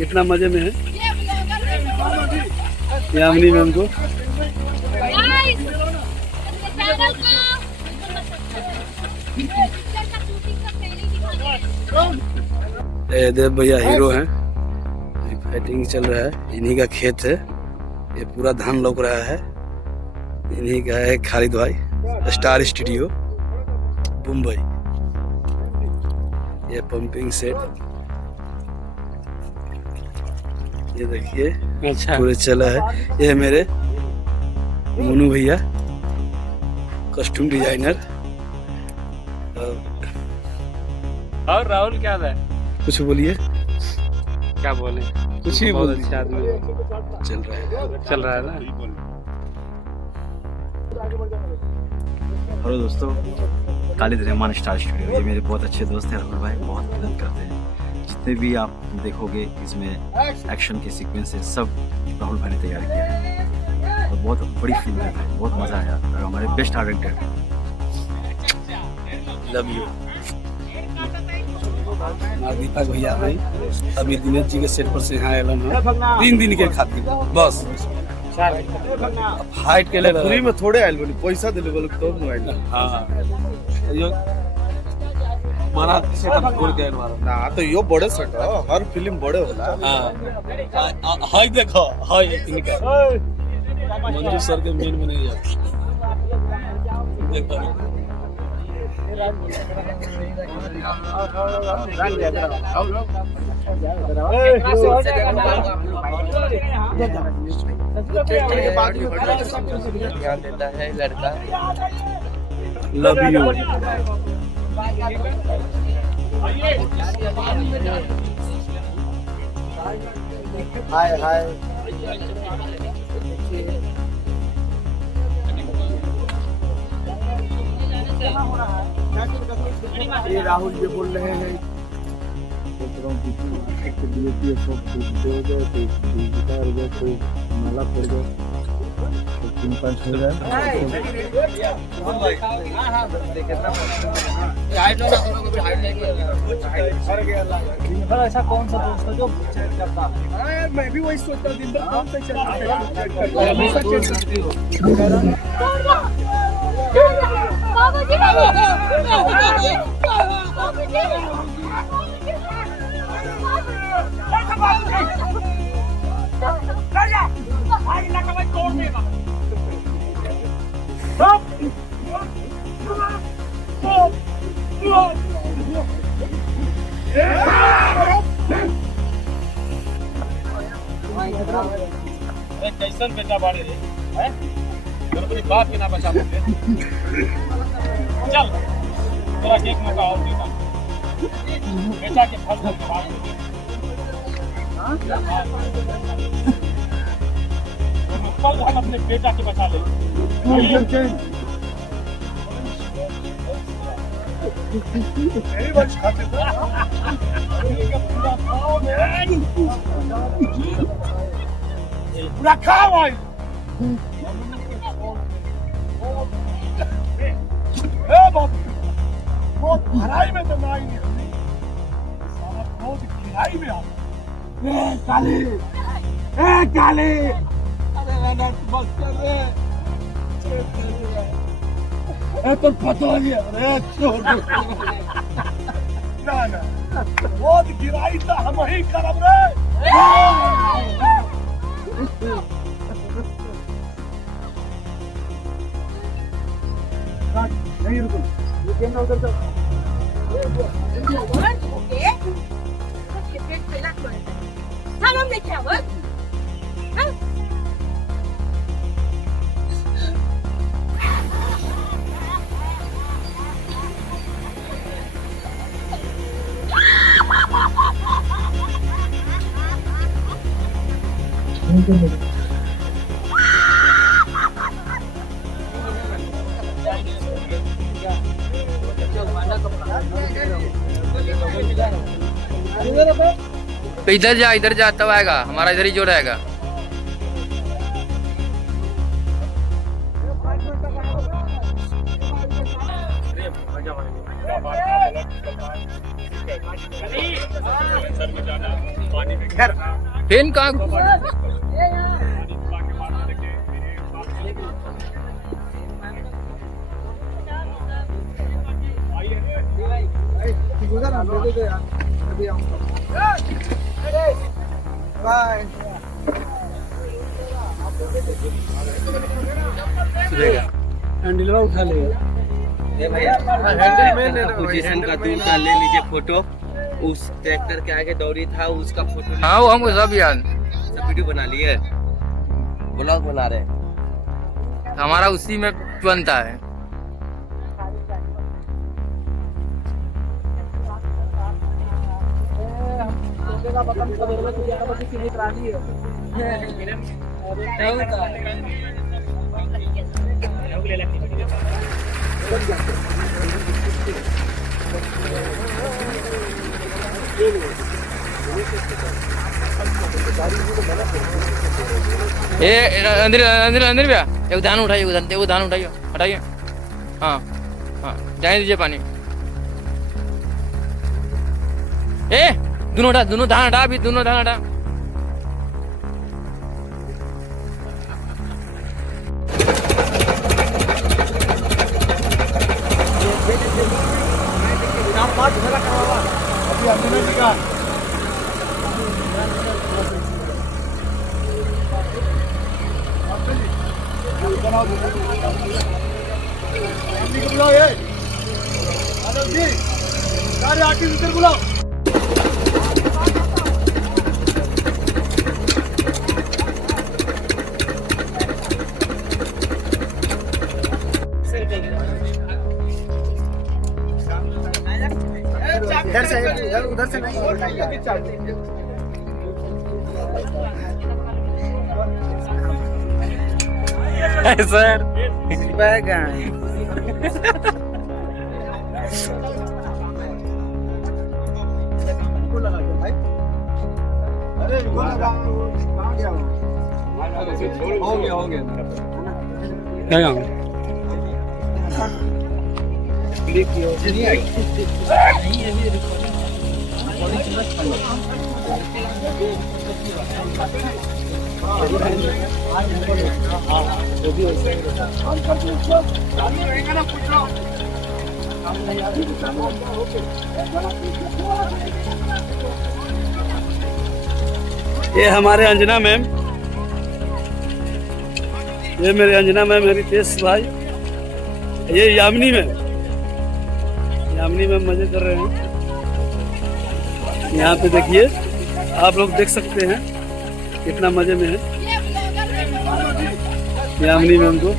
कितना मजे में है यामिनी मैम को। देव भैया हीरो हैं, फाइटिंग चल रहा है, इन्हीं का खेत है, ये पूरा धान लौक रहा है, इन्हीं का है खालिद भाई, स्टार स्टूडियो मुंबई। ये पंपिंग सेट, ये देखिए अच्छा पूरे चला है। ये है मेरे मोनू भैया, कॉस्ट्यूम डिजाइनर। और राहुल क्या है? कुछ बोलिए। क्या बोले? कुछ ही बहुत बोलिए। अच्छा आदमी चल रहा है ना। हेलो दोस्तों, खालिद रहमान स्टार स्टूडियो, ये मेरे बहुत अच्छे दोस्त हैं। राहुल भाई बहुत मदद करते हैं। जितने भी आप देखोगे इसमें एक्शन के सीक्वेंसेस सब राहुल भाई ने तैयार किया है और बहुत बड़ी फिल्म है, बहुत मज़ा आया और हमारे best art director. Love you. Deepak भैया भाई अभी दिनेश जी के सेट पर से यहाँ एलन है 3 दिन के खातिर बस फाइट के लिए फ्री में थोड़े आयल बोली पैसा दिले बोले तो न आयल। हाँ यो मारा सेटअप छोड़ के मारा ना तो यो बड़े सेट हो, हर फिल्म बड़े होला। हां हाय देखो हाय इनका मंजू सर के मेन में नहीं है। देखो ध्यान देता है लड़का। Love you. हाय हाय ये राहुल जी बोल रहे हैं माला कर दो 3-5 हो जाए। ऐसा कौन सा दोस्त है जो चैट करता है? मैं भी वही सोचता हूँ दिन भर कौन सा चैट कैसन बेटा बाड़े रे हैं? अपनी बात के ना बचा सकते। चल तेरा एक मौका और देता बेटा के फल के बाद कल हम अपने बेटा के बचा ले। मेरी बात खाते पूरा खा भाई। बहुत भराई में तो ना ही नहीं, सारा बहुत गिराई में आता। काली काली अरे ना बस कर रे तो पता नहीं है छोड़ ना ना बहुत गिराई तो हम ही करब रे। नहीं रुको ये कैमरा उधर जाओ। ओके पेट पेला कर सामने लेके आओ। हां इधर जा तब आएगा, हमारा इधर ही जोड़ आएगा। खैर फेन कहाँ बाय हैंडलवा उठा ले पोजीशन का दूर का ले लीजिए फोटो। उस ट्रैक्टर के आगे दौड़ी था उसका फोटो हाँ वो हमको सब याद सब वीडियो बना लिए, ब्लॉग बना रहे। हमारा उसी में बनता है। अंदर अंदर अंदर भैया एक धान उठाइए, वो धान उठाइए, हटाइए। हाँ हाँ जाने दीजिए पानी। ए दोनों हटा, दोनों धान हटा, अभी दोनों धान हटा। बुलाओ ये जी, सारे आर्टिस्ट इधर बुलाओ। इधर से उधर से नहीं सर बैग अरे कहाँ गया हो गया क्या ये हमारे अंजना मैम, ये मेरे अंजना मैम है, रितेश भाई, ये यामिनी मैम, यामिनी मैम मजे कर रहे हैं। यहाँ पे देखिए, आप लोग देख सकते हैं कितना मजे में है यामिनी मैम को।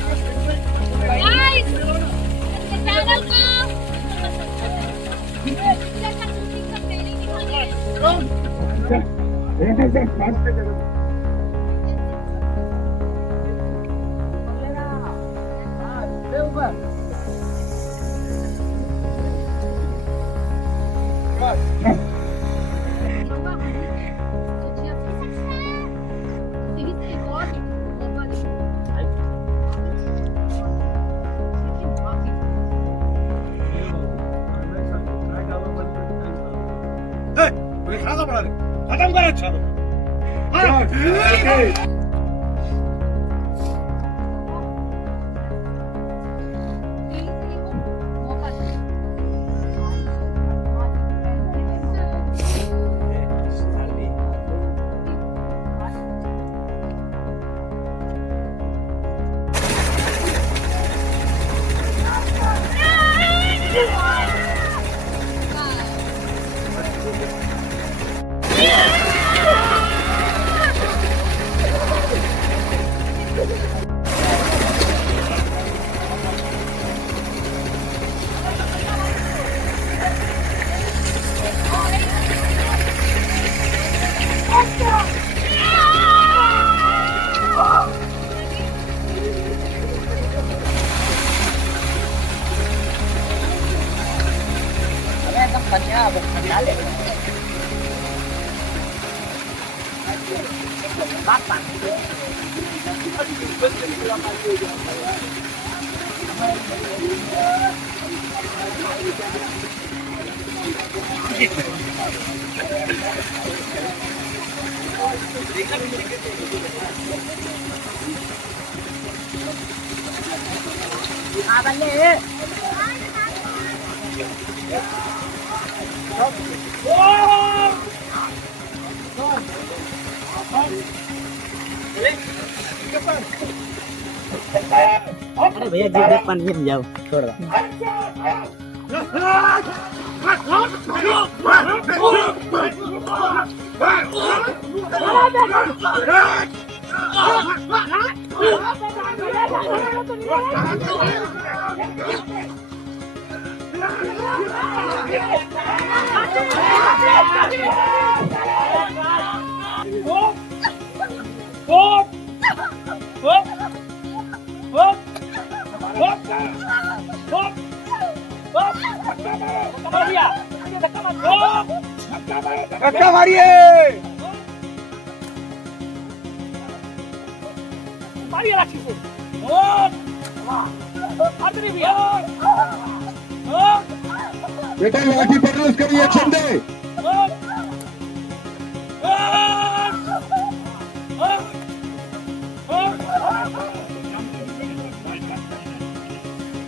खत्म कर अच्छा अरे भैया जी पानी में जाओ छोड़ दो। धक्का मारिए मारिए राखी को बेटा लाठी पकड़ो उसका रिएक्शन दे।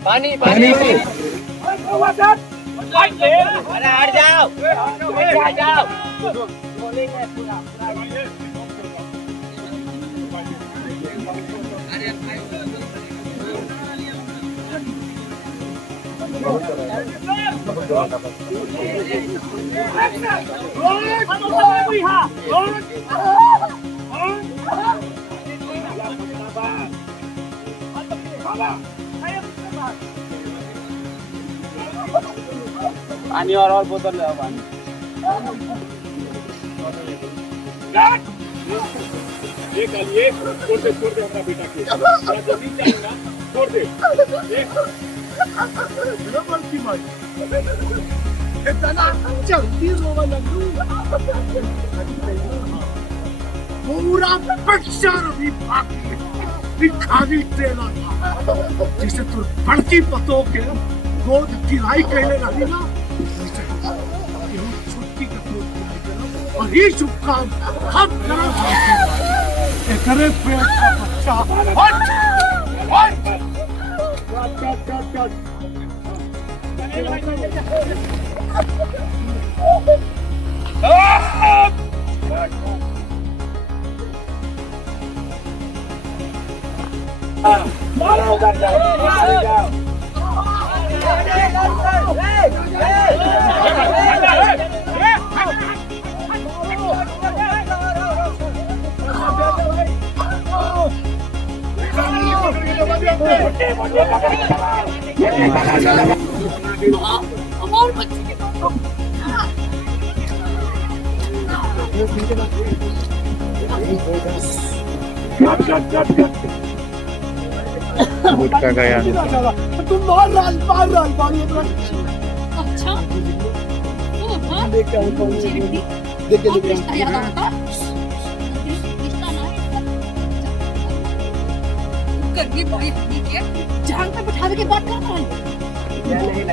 पानी पानी अरे हट जाओ हट जाओ पानी और बोतल ले आओ पानी ये छोड़ दे अपना बेटा के जमीन चाहिए ना छोड़ दे इतना जल्दी रोवा लगू पूरा पिक्चर भी बाकी दिखावी देना जिसे तू बड़की पतो के गोद गिराई कहले रही ना छुट्टी का गोद गिराई करो और ये शुभ काम हम करो एकरे पेट का बच्चा हट गुटका गया तुम मार रहा अच्छा देख के गर्मी बड़ी ठीक है जान पे बैठा के बात कर रहा है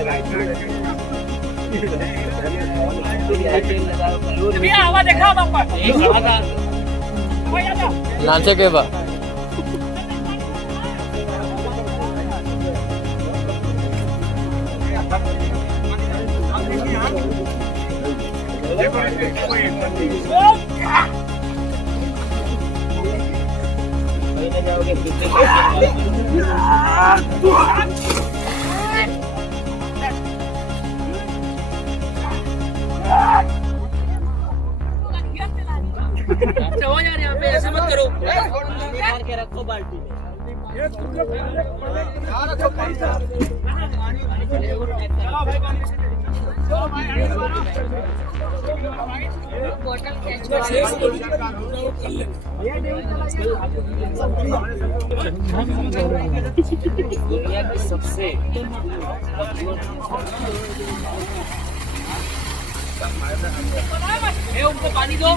आवाज देखा बापा नाचे के बा यहाँ पे ऐसे मत करो निकाल के रखो बाल्टी में दुनिया की सबसे उनको पानी दो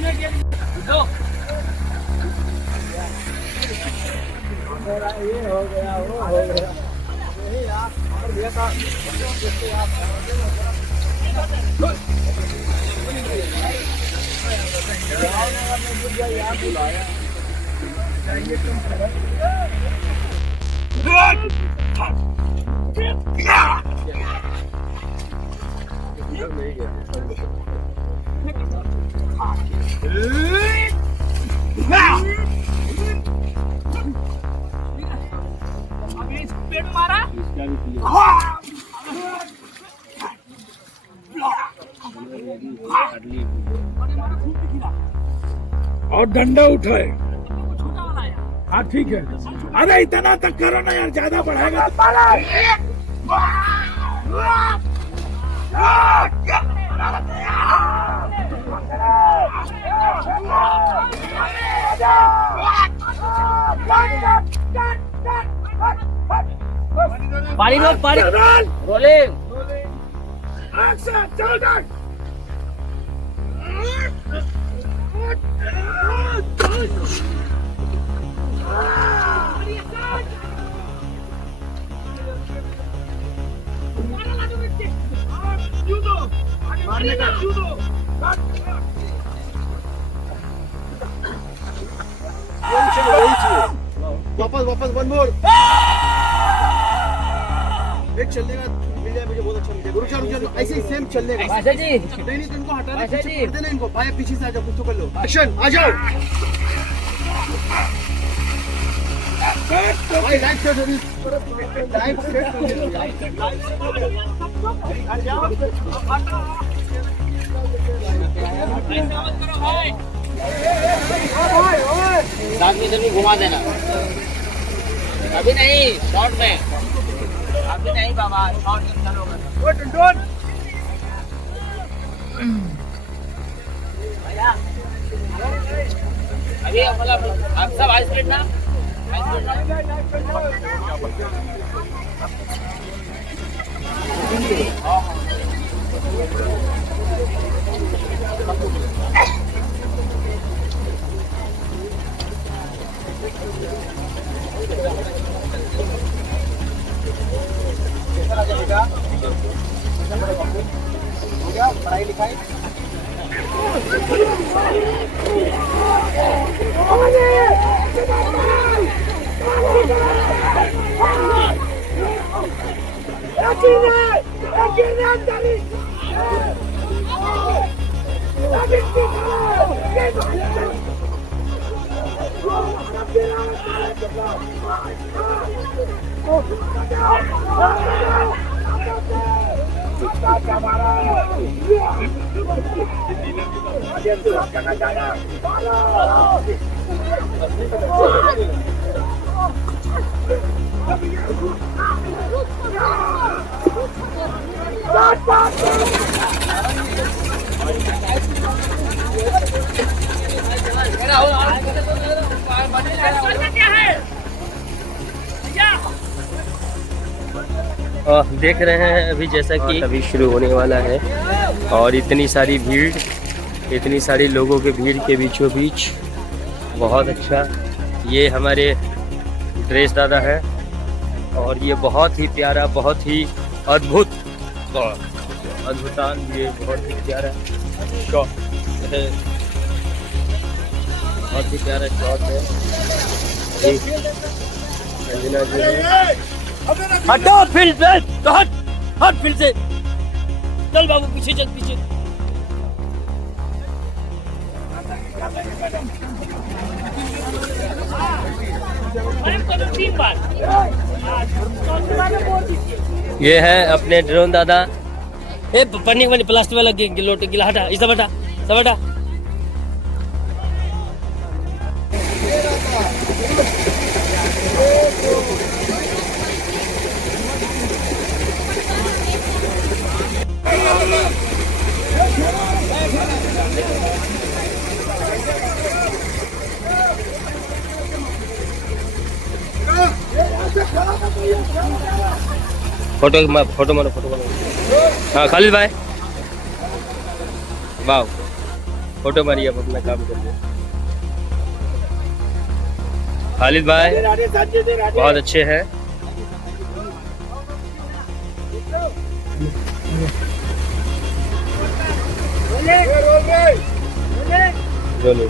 और डंडा उठाए। हाँ ठीक है। अरे इतना तक करो ना यार, ज्यादा बढ़ाएगा पानी रोक, पानी रोलिंग। चल डाल। मारने का वापस वन मोर। एक चलने का मिला, मुझे बहुत अच्छा मिला। रुक ऐसे ही सेम चलने का। बादशाह जी, नहीं तो इनको हटाना, बादशाह पीछे जी। कर देना इनको। भाई पीछे से आ जाओ, कुछ तो कर लो। एक्शन, आ जाओ भाई। लाइफ सेट हो गई, लाइफ सेट हो गई। साथ में इधर भी घुमा देना। अभी नहीं, शॉर्ट में। अभी नहीं बाबा, शॉर्ट में चलोगे। अभी मतलब आप सब हाई स्पीड ना, पढ़ाई लिखाई देख रहे हैं अभी जैसा कि अभी शुरू होने वाला है और इतनी सारी भीड़, इतनी सारी लोगों के भीड़ के बीचों बीच बहुत अच्छा ये हमारे ड्रेस दादा है और ये बहुत ही प्यारा, बहुत ही अद्भुत अद्भुतान, ये बहुत ही प्यारा शॉट है, बहुत ही प्यारा शॉट है। अंजना जी हटो फील्ड से, तो हट फील्ड से, चल बाबू पीछे चल, पीछे। ये है अपने ड्रोन दादा। ए पन्नी वाली प्लास्टिक वाला लोटे गिला हटा, इस सब हटा, सब हटा। फोटो मारो। हाँ खालिद भाई, वाह फोटो मारिए, आप अपना काम करिए। खालिद भाई बहुत अच्छे हैं। चलो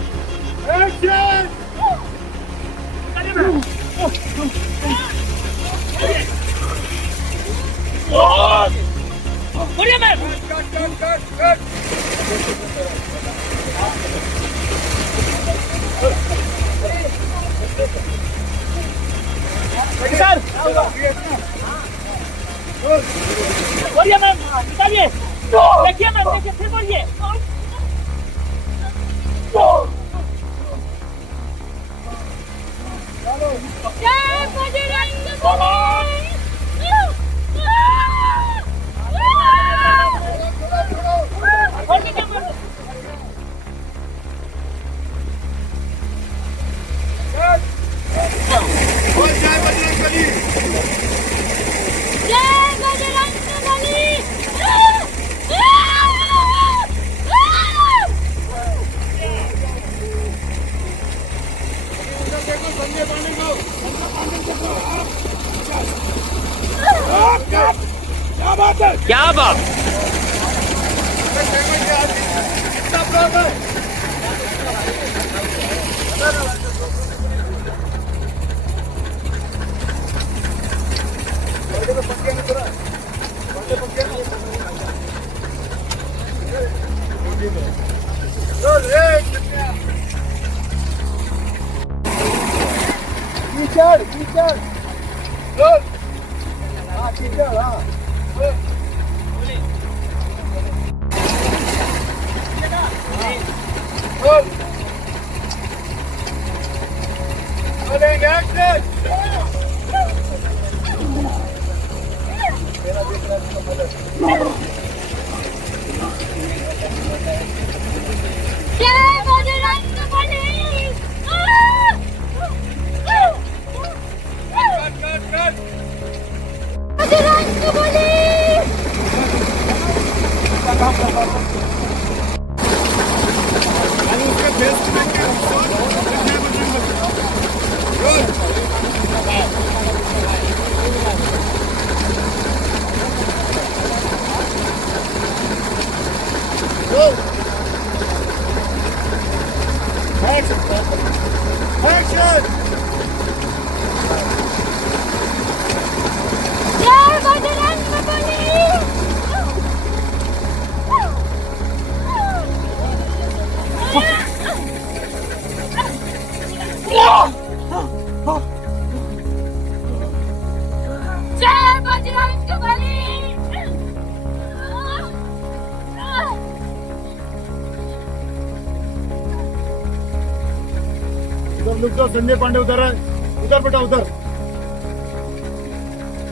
बोलिए मैम, निकालिए, देखिए मैम, देखिए, फिर बोलिए। जय बजरंगबली। जय बजरंगबली। क्या बात। जय बजरंगबली। बजरंगबली। जय बजरंगबली। जय बजरंगबली। उधर लुक जाओ, संजय पांडे उधर है, उधर बेटा उधर।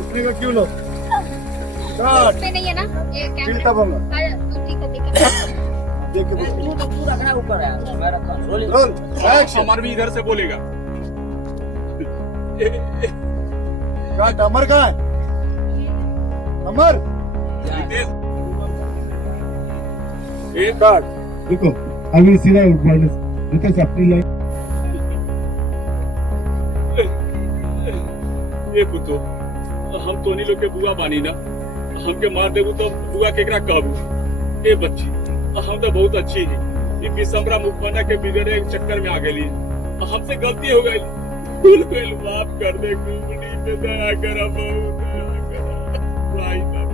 उठने का क्यों लो? पे नहीं है ना ये कैमरा। चिंता बोलो। ठीक है, ठीक है। देख के बोलो। तू तो पूरा खड़ा ऊपर है, मैं रखा हूँ। रोलिए। Roll, action. हमारे भी इधर से बोलेगा। कहाँ अमर कहाँ है? अमर एक कार्ड देखो, अभी सीधा वायरस रितेश अपनी लाइन। ये पुतो, हम तो नहीं लोग के बुआ बानी ना, हमके मार देबू तो बुआ केकरा कहबू। ए बच्ची, हम तो बहुत अच्छी है, ये बिसमरा मुखबना के बिगड़े एक चक्कर में आ गई। हमसे गलती हो गई, भूल गई, माफ कर दे, कुमड़ी पे दया करा, बहुत दया करा भाई साहब।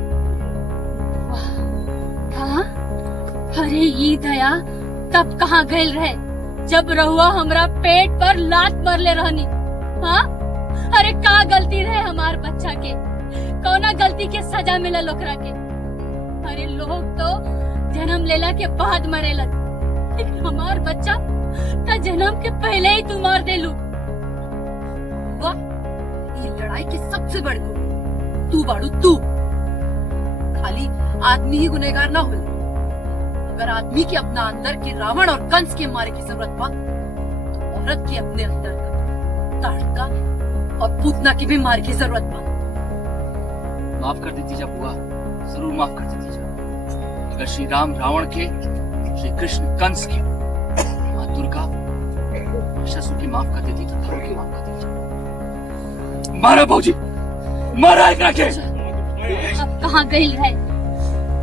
हाँ? अरे ये दया तब कहाँ गइल रहे जब रहुआ हमरा पेट पर लात मरले रहनी। हाँ? अरे का गलती रहे हमार बच्चा के, कौना गलती के सजा मिलल ओकरा के। अरे लोग तो जन्म लेला के बाद मरेलन, लेकिन हमार बच्चा त जन्म के पहले ही तू मार देलू। वाह, ये लड़ाई की सबसे बड़ी गुण तू बाड़ू तू। खाली आदमी ही गुनहगार ना हो, अगर आदमी के अपना अंदर के रावण और कंस के मारे की जरूरत बा तो औरत के अपने अंदर का ताड़का और पूतना की भी मार की जरूरत बा। माफ कर दीजिए बुआ, जरूर माफ कर दीजिए। अगर श्री राम रावण के, श्री कृष्ण कंस के, माँ दुर्गा महिषासुर की माफ कर देती तो धर्म की माफ कर दीजिए। मारा भौजी, मारा एकरा के। अब कहाँ गई रहे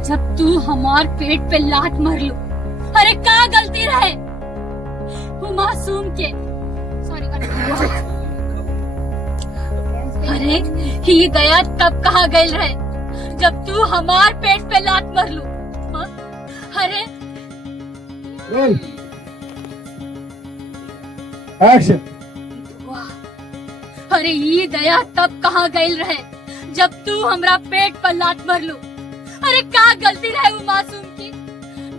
जब तू हमार पेट पे लात मर लो। अरे का गलती रहे? मासूम के। सॉरी अरे ही दया तब कहाँ गए रहे जब तू हमार पेट पे लात मर लू। हाँ? अरे एक्शन। वाह अरे ये दया तब कहाँ गए रहे जब तू हमरा पेट पर लात मर लू। अरे का गलती रहे वो मासूम की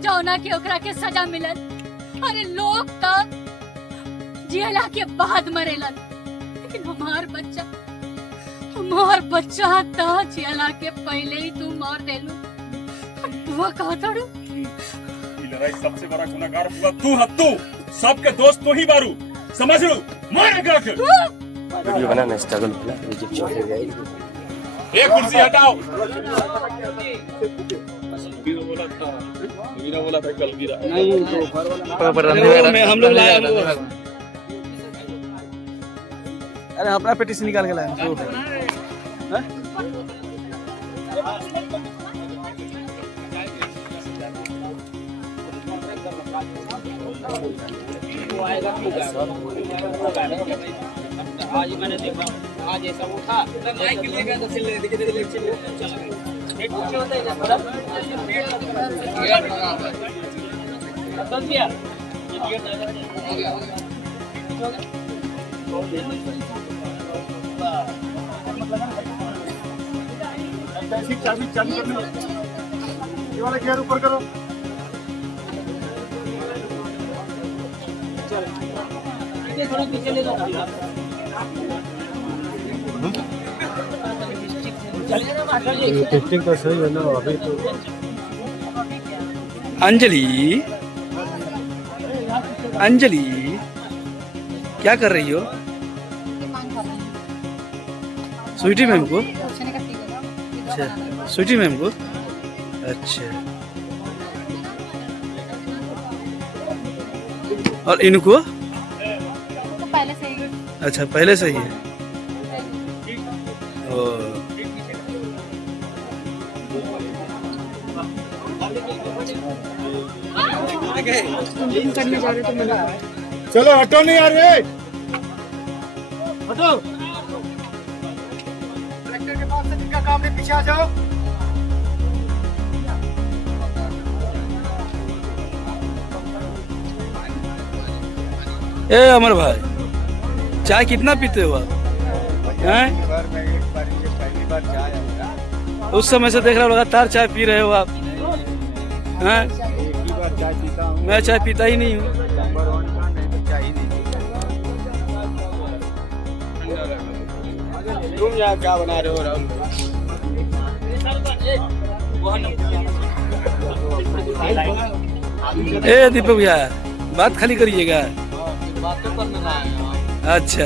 जौना के ओकरा के सजा मिलल। अरे लोग तब जियला के बाद मरेलन लेकिन हमार बच्चा ता जियला के पहले ही तू मार देलू। बुआ कहा तड़ू ये लड़ाई सबसे बड़ा गुनहगार हुआ तू सबके दोस्त तो ही बारू समझ लो। मार के वीडियो बनाना स्ट्रगल वाला रिजेक्ट चले गए। एक कुर्सी हटाओ। वीरा बोला था कल गिरा नहीं तो हम लोग लाए अरे अपना पेटी से निकाल के लाए। आज मैंने देखा आज ऐसा उठा माइक लेगा तो चिल्ले चाबी चालू करने ये वाला गियर ऊपर करो। टेस्टिंग तो सही है ना अभी तो। अंजलि क्या कर रही हो? स्वीटी मैम को? अच्छा स्वीटी मैम को। अच्छा और इनको पहले से ही। अच्छा पहले से ही है। करने जा रहे तो मिला। चलो हटो नहीं यार रे हटो। कलेक्टर के पास से जिनका काम है पीछे आ जाओ। ए अमर भाई चाय कितना पीते हो आप? हैं? पहली बार चाय उस समय से देख रहा हूँ लगातार चाय पी रहे हो आप। हैं? एक ही बार चाय पीता हूँ। मैं चाय पीता ही नहीं हूँ। नंबर 1 का नहीं तो चाय ही नहीं। तुम यहाँ क्या बना रहे हो राहुल? ए दीपक भैया बात खाली करिएगा। बातें करने ना आए। अच्छा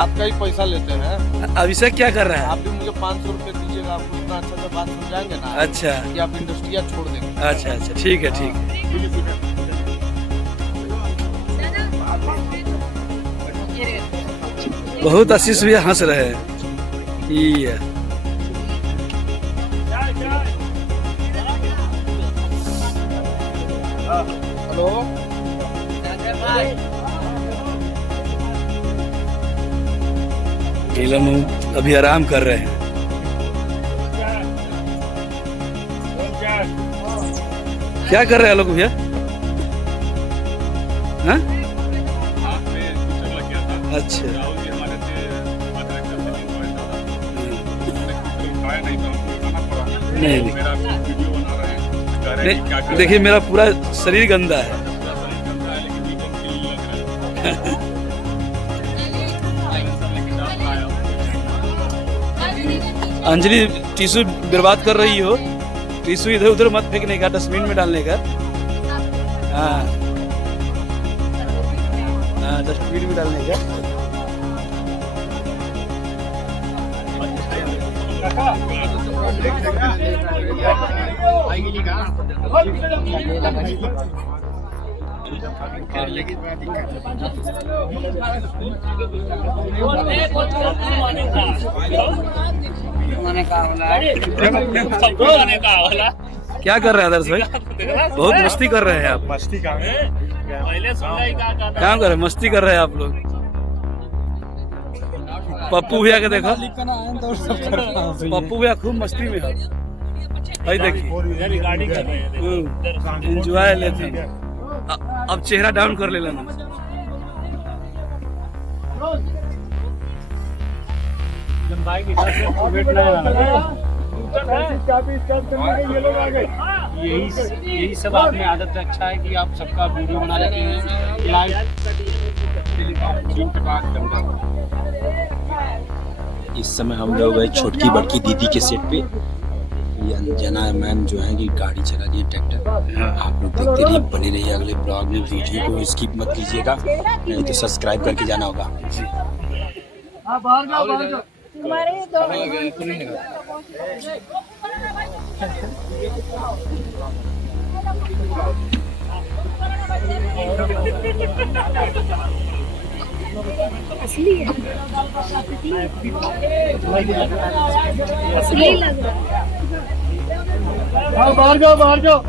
आपका ही पैसा लेते हैं। अभिषेक क्या कर रहा आप है? भी मुझे 500 रुपए दीजिएगा। आपको इतना अच्छा से बात समझाएंगे ना अच्छा कि आप इंडस्ट्रिया छोड़ देंगे। अच्छा अच्छा ठीक है ठीक है। बहुत आशीष भैया हंस रहे हैं। ये हेलो नीलम अभी आराम कर रहे हैं। क्या कर रहे हैं लोग भैया? हाँ? अच्छा नहीं नहीं देखिए मेरा पूरा शरीर गंदा है। अंजलि टिश्यू बर्बाद कर रही हो। टिश्यू इधर उधर मत फेंकने का, डस्टबिन में डालने का। हाँ हाँ डस्टबिन में डालने का। क्या कर रहे हैं आदर्श भाई? बहुत मस्ती कर रहे हैं आप। मस्ती का काम कर रहे, मस्ती कर रहे हैं आप लोग। पप्पू भैया के देखो, पप्पू भैया खूब मस्ती में है। भाई देखिए एंजॉय लेते हैं। अब चेहरा डाउन कर ले लेना। यही सब आप में आदत अच्छा है कि आप सबका वीडियो बना लेते हैं लाइव। इस समय हम लोग गए छोटकी बड़की दीदी के सेट पे। ये अंजना मैम जो है कि गाड़ी चला रही है, ट्रैक्टर। आप लोग देखते रहिए, बने रहिए अगले ब्लॉग में। वीडियो को स्किप मत कीजिएगा, नहीं तो सब्सक्राइब करके जाना होगा। असली है, असली लग रहा है। बाहर जाओ, बाहर जाओ।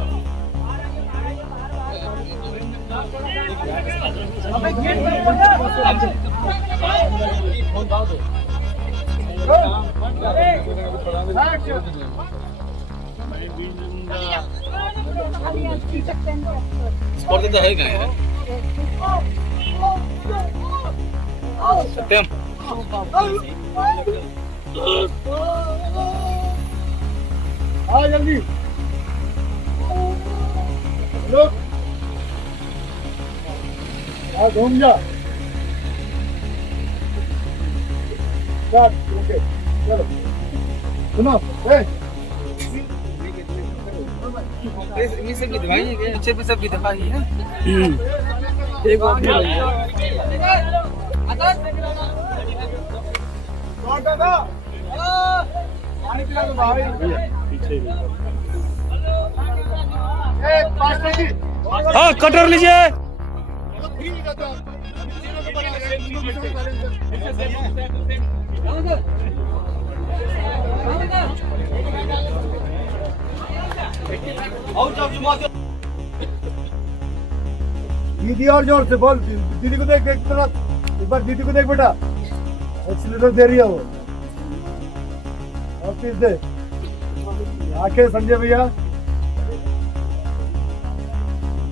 स्पर्धा तो है क्या सत्यम? आ जल्दी लोग आ घूम जा। चलो सुनो पीछे भी सब भी दफा ही है। एक और पानी पिला दो भाई। हाँ कटर लीजिए। दीदी और जोर से बोल। दीदी को देख, एक तरफ एक बार दीदी को देख बेटा, एक्सीलेटर दे रही है वो। और चीज दे आके संजय भैया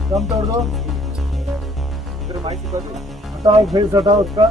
दम तोड़ दो। हटाओ फेस, हटाओ उसका।